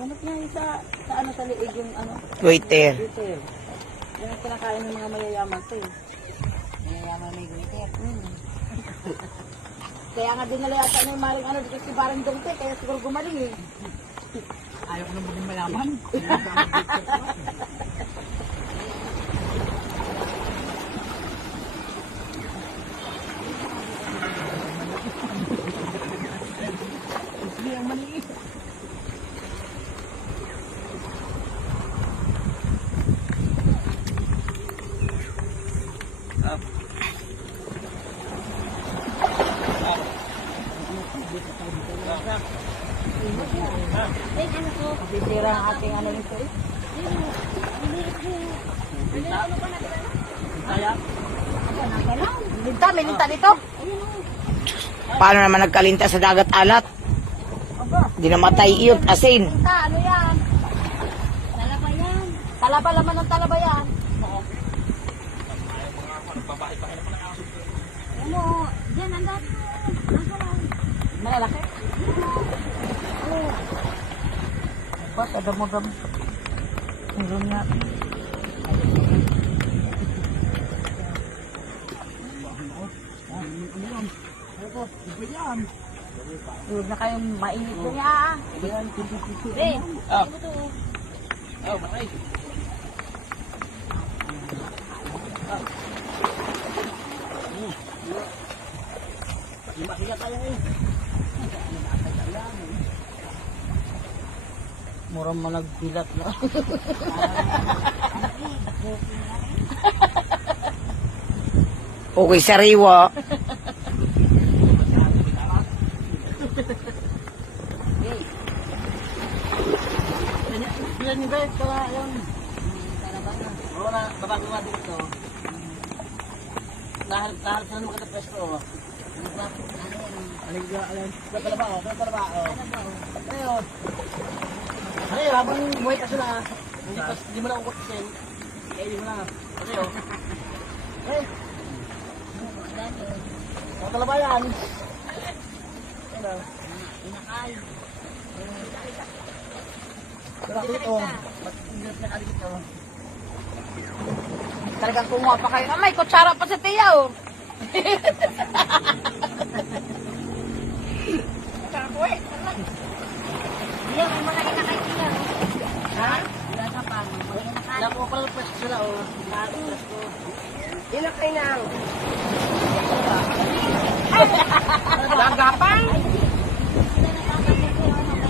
Gamot niya yung sa ano sa liig yung ano. Goiter. Goiter. Yan ang kinakain ng mga mayayaman to eh. Mayayaman may guiter. Kaya nga dinala yata na yung maring ano dito si Barang Dongte, kaya siguro gumaling eh. Ayaw ko na maging mayaman. Hindi ang maliit. Sisira ang ating ano nito eh. Kaya? Linta, may linta dito. Paano naman nagkalinta sa dagat alat? Di namatay iyot, asin. Linta, ano yan? Talaba yan. Talaba laman ng talaba yan. Ano, dyan ang dati. Malalaki? Pas, ada mo dam. Meron nga. Huwag na kayong mainit ko niya. Eh, ano to? Oh, bakay. Lima kaya tayo eh. Murang managbilat na. Okay, sariwa. Yan yung guys, kaya yung oo na, babago nga dito. Naharap sa naman katapresko. Aligya, kalabao. Ayun. Ayun, habang umuwi ka sila, hindi mo na ukutin. Hindi mo na. Ayun. Eh. Ang kalabayan. Ayun. Inakay. Dito. Dito. Talagang kumuha pa kayo. May kutsara pa sa tiya oh. Kakuwi. Iya, may mga inakay tiya. Ha? Wala ka pa. Wala ko pala presko sila oh. Inakay na.